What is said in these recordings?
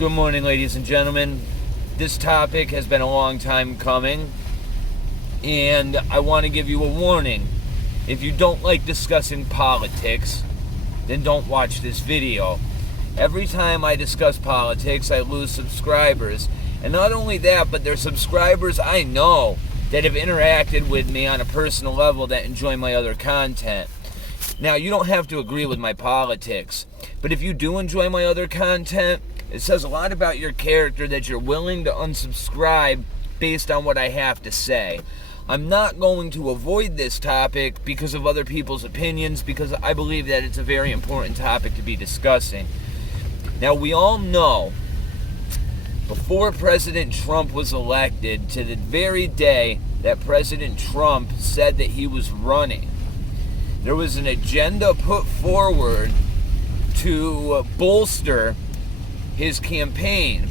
Good morning, ladies and gentlemen. This topic has been a long time coming, and I want to give you a warning. If you don't like discussing politics, then don't watch this video. Every time I discuss politics, I lose subscribers. And not only that, but there's subscribers I know that have interacted with me on a personal level that enjoy my other content. Now, you don't have to agree with my politics, but if you do enjoy my other content, it says a lot about your character that you're willing to unsubscribe based on what I have to say. I'm not going to avoid this topic because of other people's opinions, because I believe that it's a very important topic to be discussing. Now, we all know, before President Trump was elected, to the very day that President Trump said that he was running, there was an agenda put forward to bolster his campaign,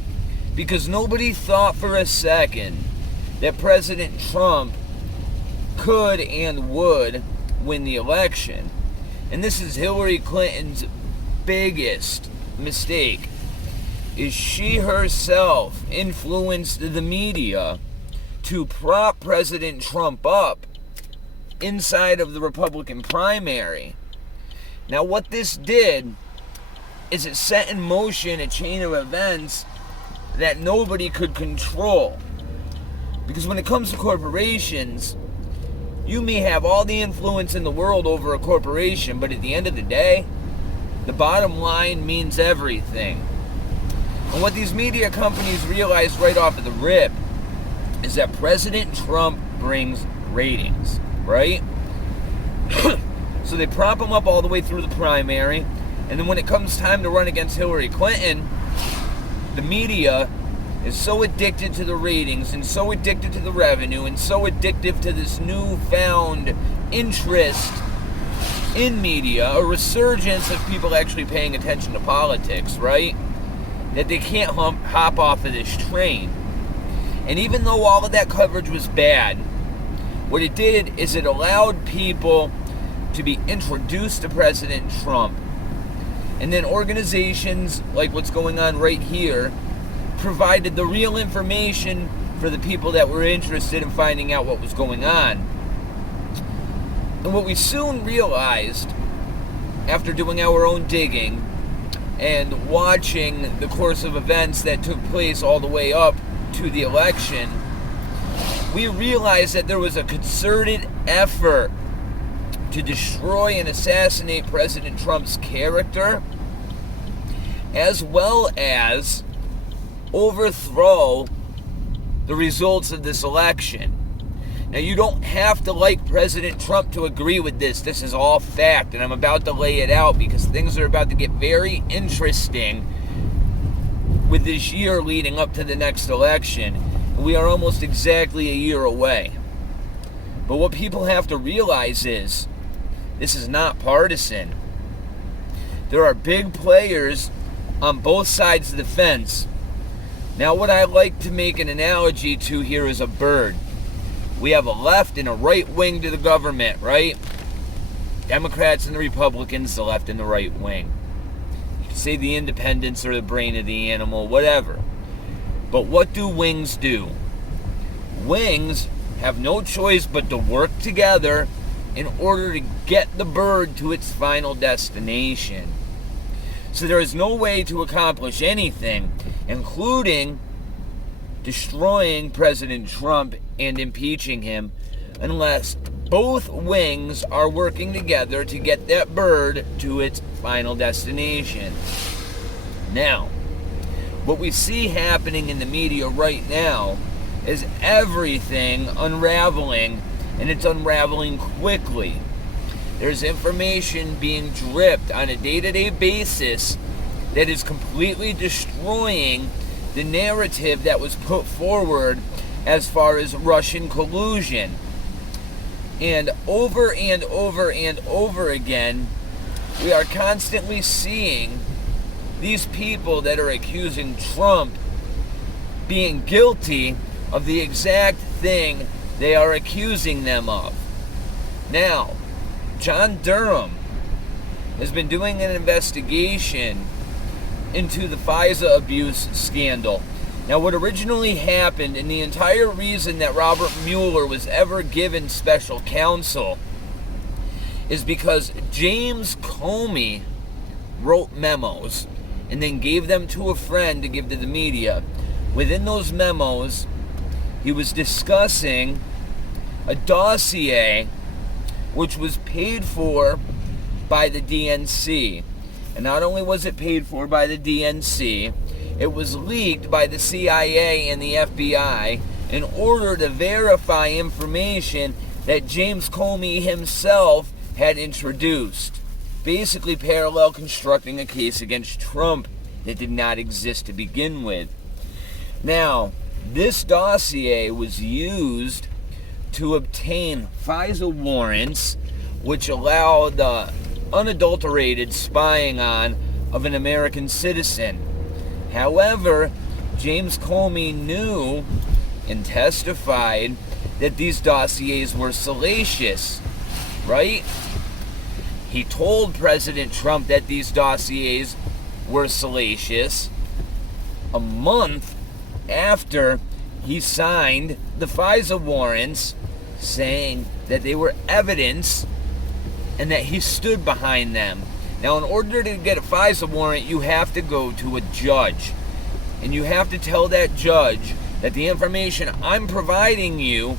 because nobody thought for a second that President Trump could and would win the election. And this is Hillary Clinton's biggest mistake, is she herself influenced the media to prop President Trump up inside of the Republican primary. Now, what this did is it set in motion a chain of events that nobody could control. Because when it comes to corporations, you may have all the influence in the world over a corporation, but at the end of the day, the bottom line means everything. And what these media companies realized right off of the rip is that President Trump brings ratings, right? So they prop him up all the way through the primary, and then when it comes time to run against Hillary Clinton, the media is so addicted to the ratings and so addicted to the revenue and so addictive to this newfound interest in media, a resurgence of people actually paying attention to politics, right? That they can't hop off of this train. And even though all of that coverage was bad, what it did is it allowed people to be introduced to President Trump. And then organizations like what's going on right here provided the real information for the people that were interested in finding out what was going on. And what we soon realized, after doing our own digging and watching the course of events that took place all the way up to the election, we realized that there was a concerted effort to destroy and assassinate President Trump's character, as well as overthrow the results of this election. Now, you don't have to like President Trump to agree with this. This is all fact, and I'm about to lay it out because things are about to get very interesting with this year leading up to the next election. We are almost exactly a year away. But what people have to realize is this is not partisan. There are big players on both sides of the fence. Now, what I like to make an analogy to here is a bird. We have a left and a right wing to the government, right? Democrats and the Republicans, the left and the right wing. You can say the independents are the brain of the animal, whatever. But what do wings do? Wings have no choice but to work together in order to get the bird to its final destination. So there is no way to accomplish anything, including destroying President Trump and impeaching him, unless both wings are working together to get that bird to its final destination. Now, what we see happening in the media right now is everything unraveling, and it's unraveling quickly. There's information being dripped on a day-to-day basis that is completely destroying the narrative that was put forward as far as Russian collusion. And over and over and over again, we are constantly seeing these people that are accusing Trump being guilty of the exact thing they are accusing them of. Now, John Durham has been doing an investigation into the FISA abuse scandal. Now, what originally happened, and the entire reason that Robert Mueller was ever given special counsel, is because James Comey wrote memos and then gave them to a friend to give to the media. Within those memos, he was discussing a dossier which was paid for by the DNC. And not only was it paid for by the DNC, it was leaked by the CIA and the FBI in order to verify information that James Comey himself had introduced, basically parallel constructing a case against Trump that did not exist to begin with. Now, this dossier was used to obtain FISA warrants, which allow the unadulterated spying on of an American citizen. However, James Comey knew and testified that these dossiers were salacious, right? He told President Trump that these dossiers were salacious a month after he signed the FISA warrants, saying that they were evidence and that he stood behind them. Now, in order to get a FISA warrant, you have to go to a judge. And you have to tell that judge that the information I'm providing you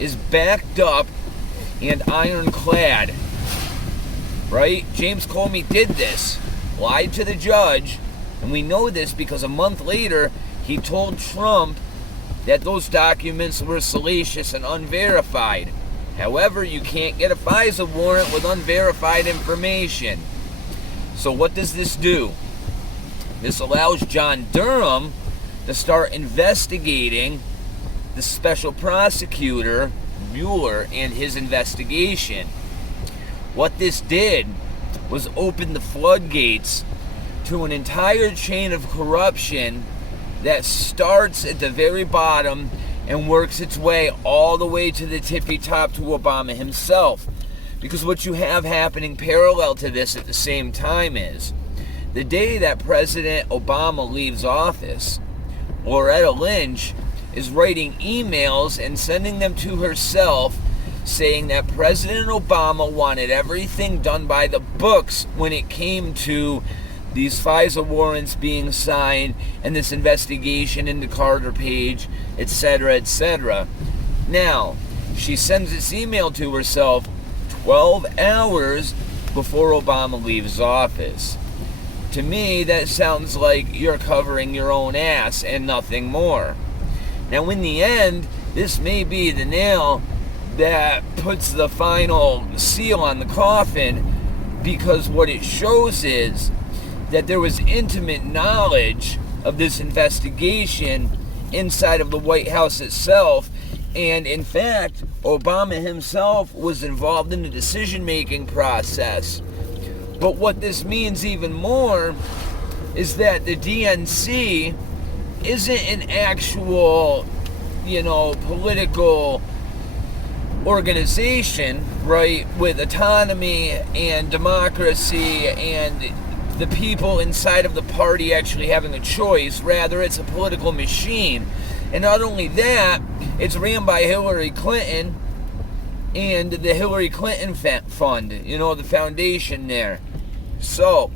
is backed up and ironclad. Right? James Comey did this, lied to the judge, and we know this because a month later he told Trump that those documents were salacious and unverified. However, you can't get a FISA warrant with unverified information. So what does this do? This allows John Durham to start investigating the special prosecutor, Mueller, and his investigation. What this did was open the floodgates to an entire chain of corruption that starts at the very bottom and works its way all the way to the tippy top to Obama himself. Because what you have happening parallel to this at the same time is, the day that President Obama leaves office, Loretta Lynch is writing emails and sending them to herself saying that President Obama wanted everything done by the books when it came to these FISA warrants being signed and this investigation into Carter Page, etc., etc. Now, she sends this email to herself 12 hours before Obama leaves office. To me, that sounds like you're covering your own ass and nothing more. Now, in the end, this may be the nail that puts the final seal on the coffin, because what it shows is that there was intimate knowledge of this investigation inside of the White House itself, and in fact, Obama himself was involved in the decision-making process. But what this means even more is that the DNC isn't an actual, political organization, right, with autonomy and democracy and the people inside of the party actually having a choice. Rather, it's a political machine. And not only that, it's ran by Hillary Clinton and the Hillary Clinton Fund, the foundation there. So,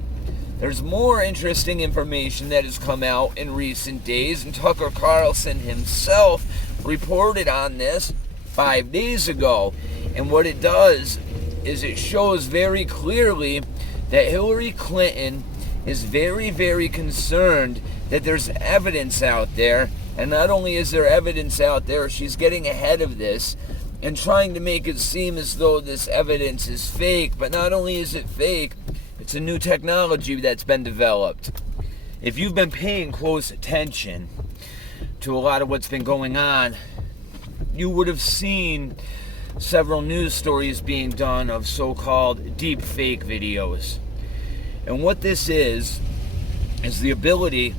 there's more interesting information that has come out in recent days, and Tucker Carlson himself reported on this 5 days ago. And what it does is it shows very clearly that Hillary Clinton is very, very concerned that there's evidence out there. And not only is there evidence out there, she's getting ahead of this and trying to make it seem as though this evidence is fake. But not only is it fake, it's a new technology that's been developed. If you've been paying close attention to a lot of what's been going on, you would have seen several news stories being done of so-called deep fake videos. And what this is the ability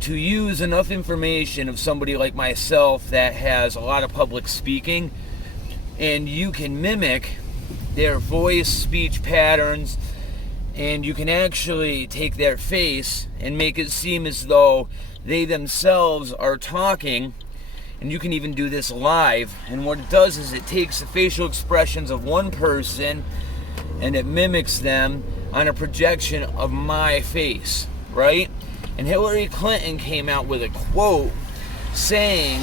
to use enough information of somebody like myself that has a lot of public speaking, and you can mimic their voice, speech patterns, And you can actually take their face and make it seem as though they themselves are talking. And you can even do this live. And what it does is it takes the facial expressions of one person and it mimics them on a projection of my face, right? And Hillary Clinton came out with a quote saying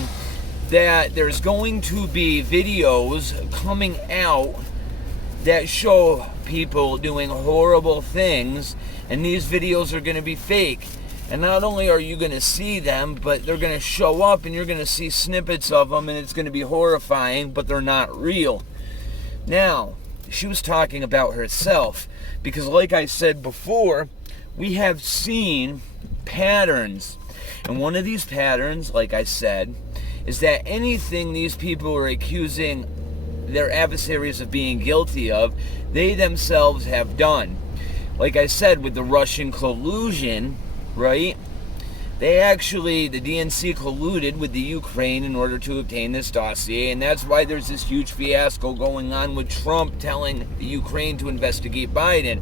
that there's going to be videos coming out that show people doing horrible things, and these videos are going to be fake. And not only are you going to see them, but they're going to show up and you're going to see snippets of them, and it's going to be horrifying, but they're not real. Now, she was talking about herself, because like I said before, we have seen patterns. And one of these patterns, like I said, is that anything these people are accusing their adversaries of being guilty of, they themselves have done. Like I said, with the Russian collusion, right? They actually, the DNC colluded with the Ukraine in order to obtain this dossier, and that's why there's this huge fiasco going on with Trump telling the Ukraine to investigate Biden.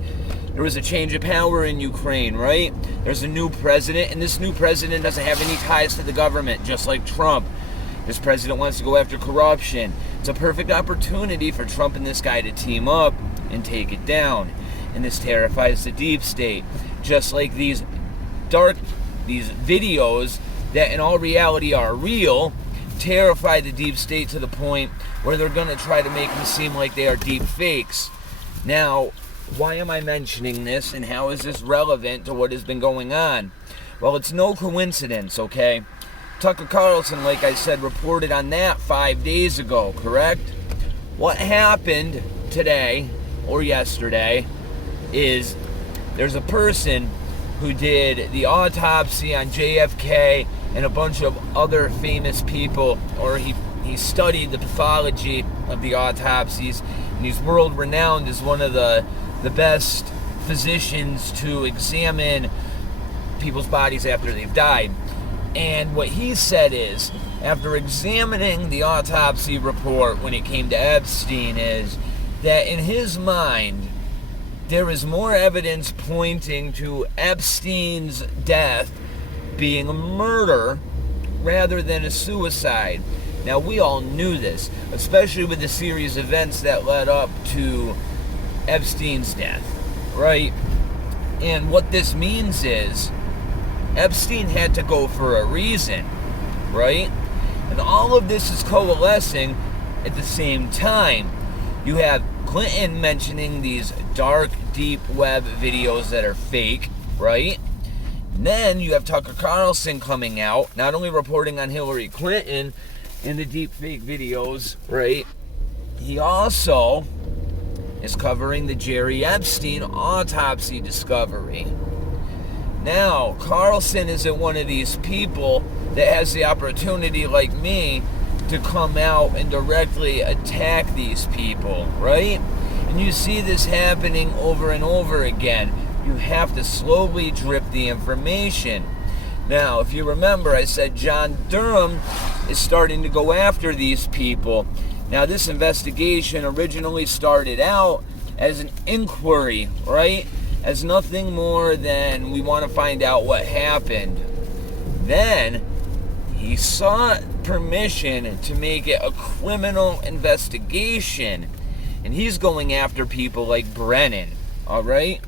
There was a change of power in Ukraine, right? There's a new president, and this new president doesn't have any ties to the government, just like Trump. This president wants to go after corruption. It's a perfect opportunity for Trump and this guy to team up and take it down. And this terrifies the deep state. Just like these videos that in all reality are real, terrify the deep state to the point where they're going to try to make them seem like they are deep fakes. Now, why am I mentioning this, and how is this relevant to what has been going on? Well, it's no coincidence, okay? Tucker Carlson, like I said, reported on that 5 days ago, correct? What happened today, or yesterday, is there's a person who did the autopsy on JFK and a bunch of other famous people, or he studied the pathology of the autopsies, and he's world renowned as one of the best physicians to examine people's bodies after they've died. And what he said is, after examining the autopsy report when it came to Epstein, is that in his mind, there is more evidence pointing to Epstein's death being a murder rather than a suicide. Now, we all knew this, especially with the series of events that led up to Epstein's death, right? And what this means is Epstein had to go for a reason, right? And all of this is coalescing at the same time. You have Clinton mentioning these dark, deep web videos that are fake, right? And then you have Tucker Carlson coming out, not only reporting on Hillary Clinton and the deep fake videos, right? He also is covering the Jerry Epstein autopsy discovery. Now, Carlson isn't one of these people that has the opportunity, like me, to come out and directly attack these people, right? And you see this happening over and over again. You have to slowly drip the information. Now, if you remember, I said John Durham is starting to go after these people. Now, this investigation originally started out as an inquiry, right? As nothing more than we want to find out what happened. Then he sought permission to make it a criminal investigation, and he's going after people like Brennan, all right?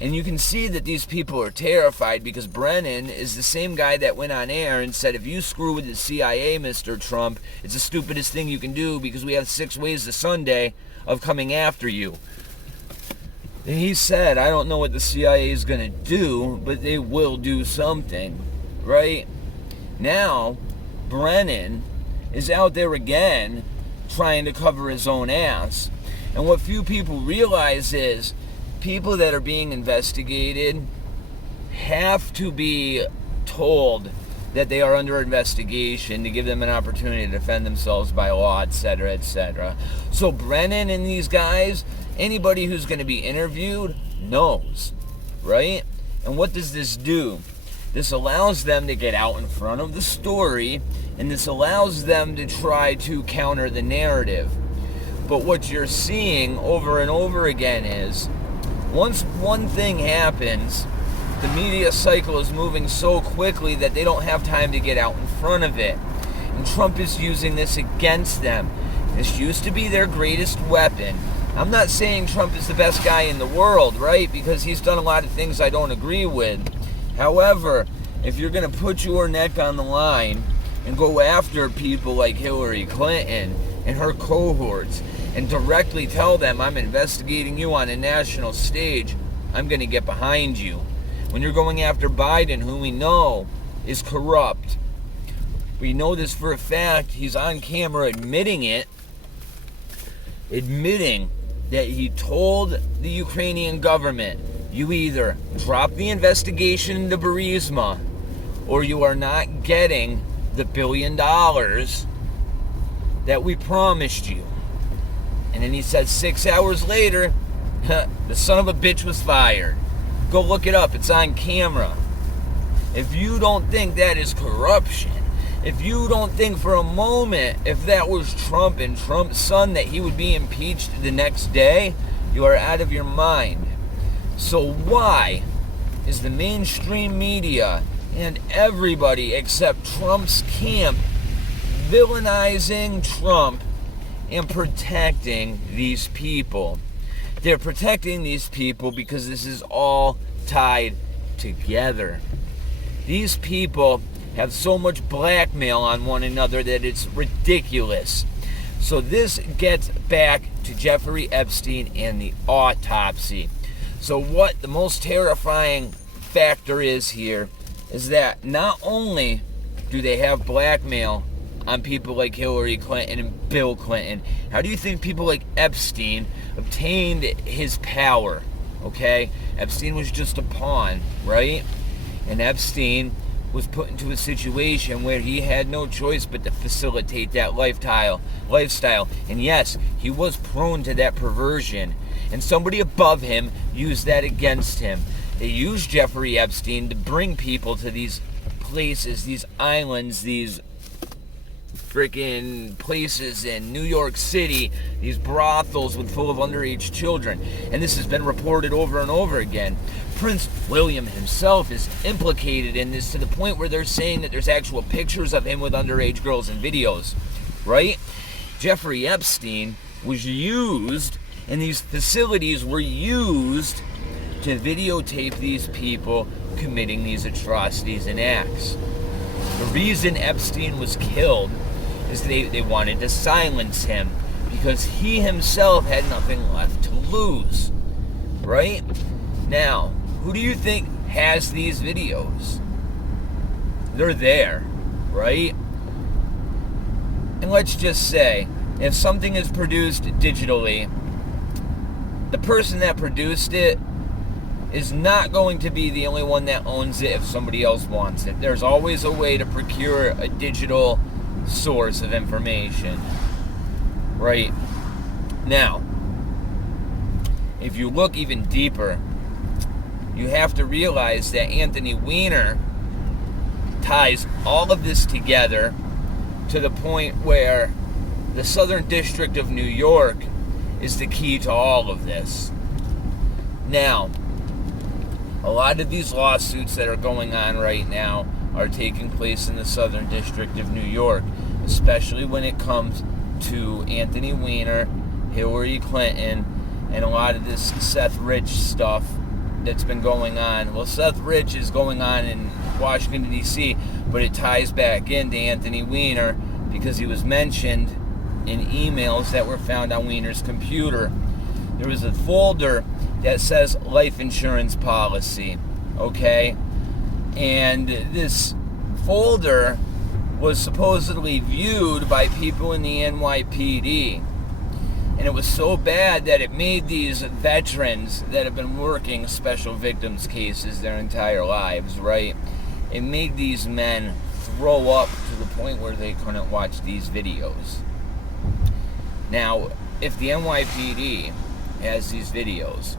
And you can see that these people are terrified, because Brennan is the same guy that went on air and said, if you screw with the CIA, Mr. Trump, it's the stupidest thing you can do, because we have 6 ways to Sunday of coming after you. And he said, I don't know what the CIA is going to do, but they will do something, right? Now, Brennan is out there again trying to cover his own ass. And what few people realize is people that are being investigated have to be told that they are under investigation to give them an opportunity to defend themselves by law, etc., etc. So Brennan and these guys, anybody who's going to be interviewed knows, right? And what does this do? This allows them to get out in front of the story, and this allows them to try to counter the narrative. But what you're seeing over and over again is Once one thing happens, the media cycle is moving so quickly that they don't have time to get out in front of it. And Trump is using this against them. This used to be their greatest weapon. I'm not saying Trump is the best guy in the world, right? Because he's done a lot of things I don't agree with. However, if you're going to put your neck on the line and go after people like Hillary Clinton and her cohorts and directly tell them, I'm investigating you on a national stage, I'm going to get behind you. When you're going after Biden, who we know is corrupt, we know this for a fact, he's on camera admitting that he told the Ukrainian government, you either drop the investigation into Burisma or you are not getting the $1 billion that we promised you. And then he said 6 hours later, the son of a bitch was fired. Go look it up. It's on camera. If you don't think that is corruption, if you don't think for a moment, if that was Trump and Trump's son, that he would be impeached the next day, you are out of your mind. So why is the mainstream media and everybody except Trump's camp villainizing Trump and protecting these people? They're protecting these people because this is all tied together. These people have so much blackmail on one another that it's ridiculous. So this gets back to Jeffrey Epstein and the autopsy. So what the most terrifying factor is here is that not only do they have blackmail on people like Hillary Clinton and Bill Clinton, how do you think people like Epstein obtained his power? Okay? Epstein was just a pawn, right? And Epstein was put into a situation where he had no choice but to facilitate that lifestyle. And yes, he was prone to that perversion. And somebody above him used that against him. They used Jeffrey Epstein to bring people to these places, these islands, these freaking places in New York City, these brothels full of underage children. And this has been reported over and over again. Prince William himself is implicated in this to the point where they're saying that there's actual pictures of him with underage girls in videos, right? Jeffrey Epstein was used, and these facilities were used to videotape these people committing these atrocities and acts. The reason Epstein was killed is they wanted to silence him because he himself had nothing left to lose, right? Now, who do you think has these videos? They're there, right? And let's just say, if something is produced digitally, the person that produced it is not going to be the only one that owns it if somebody else wants it. There's always a way to procure a digital source of information, right? Now, if you look even deeper, you have to realize that Anthony Weiner ties all of this together to the point where the Southern District of New York is the key to all of this. Now, a lot of these lawsuits that are going on right now are taking place in the Southern District of New York, especially when it comes to Anthony Weiner, Hillary Clinton, and a lot of this Seth Rich stuff that's been going on. Well, Seth Rich is going on in Washington, D.C., but it ties back into Anthony Weiner because he was mentioned in emails that were found on Weiner's computer. There was a folder that says life insurance policy, okay? And this folder was supposedly viewed by people in the NYPD. And it was so bad that it made these veterans that have been working special victims cases their entire lives, right? It made these men throw up to the point where they couldn't watch these videos. Now, if the NYPD has these videos,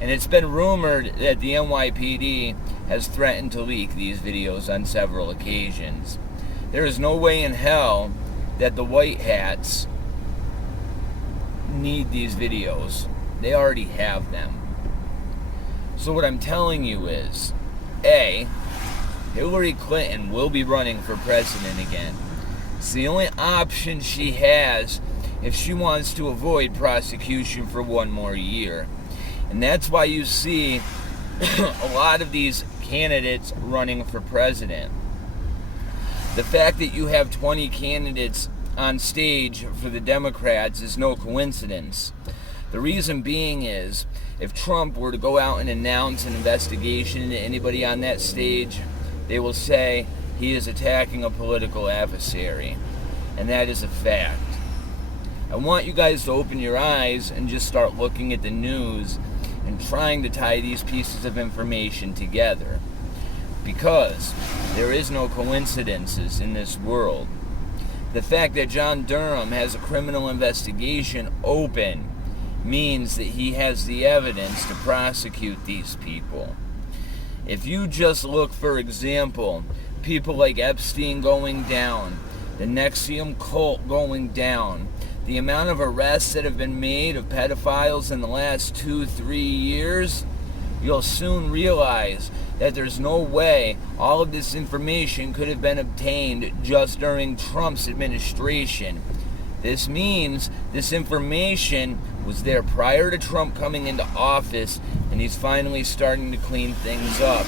and it's been rumored that the NYPD has threatened to leak these videos on several occasions, there is no way in hell that the white hats need these videos. They already have them. So what I'm telling you is, A, Hillary Clinton will be running for president again. It's the only option she has if she wants to avoid prosecution for one more year. And that's why you see a lot of these candidates running for president. The fact that you have 20 candidates on stage for the Democrats is no coincidence. The reason being is, if Trump were to go out and announce an investigation into anybody on that stage, they will say he is attacking a political adversary. And that is a fact. I want you guys to open your eyes and just start looking at the news and trying to tie these pieces of information together. Because there is no coincidences in this world. The fact that John Durham has a criminal investigation open means that he has the evidence to prosecute these people. If you just look, for example, people like Epstein going down, the NXIVM cult going down, the amount of arrests that have been made of pedophiles in the last 2-3 years, you'll soon realize that there's no way all of this information could have been obtained just during Trump's administration. This means this information was there prior to Trump coming into office, and he's finally starting to clean things up.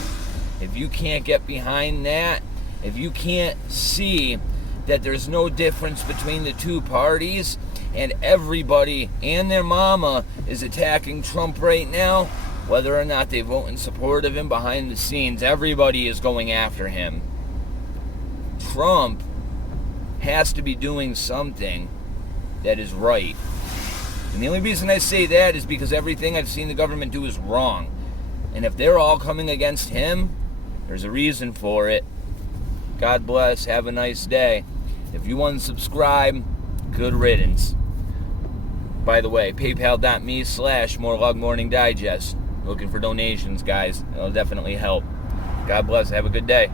If you can't get behind that, if you can't see that there's no difference between the two parties, and everybody and their mama is attacking Trump right now, whether or not they vote in support of him behind the scenes, everybody is going after him. Trump has to be doing something that is right. And the only reason I say that is because everything I've seen the government do is wrong. And if they're all coming against him, there's a reason for it. God bless. Have a nice day. If you unsubscribe, good riddance. By the way, paypal.me/morelugmorningdigest. Looking for donations, guys. It'll definitely help. God bless. Have a good day.